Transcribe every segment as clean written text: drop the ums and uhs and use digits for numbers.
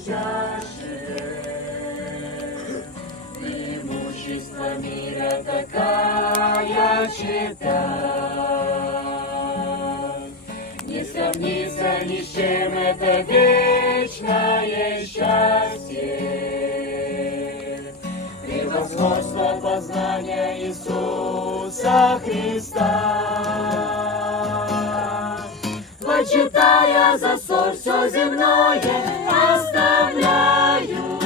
тяжелее. Преимущество мира такая чета, не сравнится ни с чем это вечное счастье. Превосходство познания Иисуса Христа. Почитая за ссор все земное, оставляю.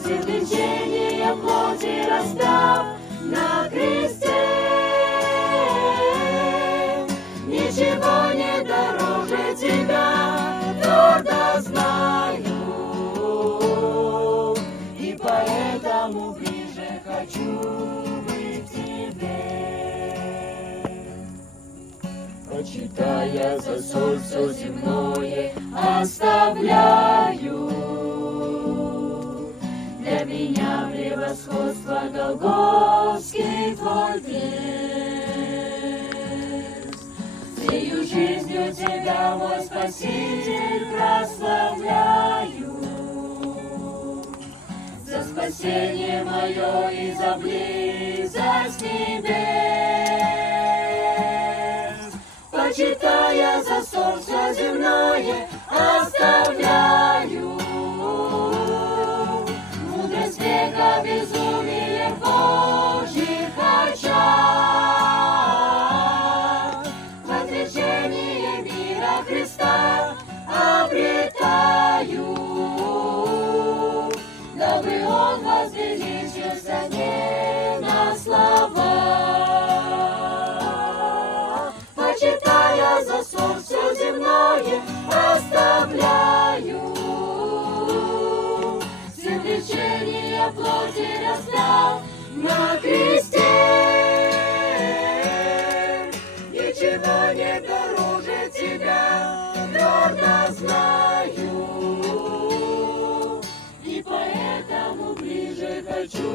Все влечения плоти раздав на кресте. Ничего не дороже тебя, твердо знаю. И поэтому ближе хочу быть к тебе. Почитая за соль все земное, оставляю. Для меня превосходство Голгофский твой крест. Сею жизнью тебя, мой Спаситель, прославляю. За спасение мое и за близость небес. Почитая за ссор все земное, оставляю. Мудрость века, безумие в Божьих очах. В отречении мира Христа обретаю, дабы Он возвеличился не на слова. Почитая за ссор все земное, оставляю. Все влечения плоти раздав на кресте. Ничего не дороже тебя, твердо знаю. И поэтому ближе хочу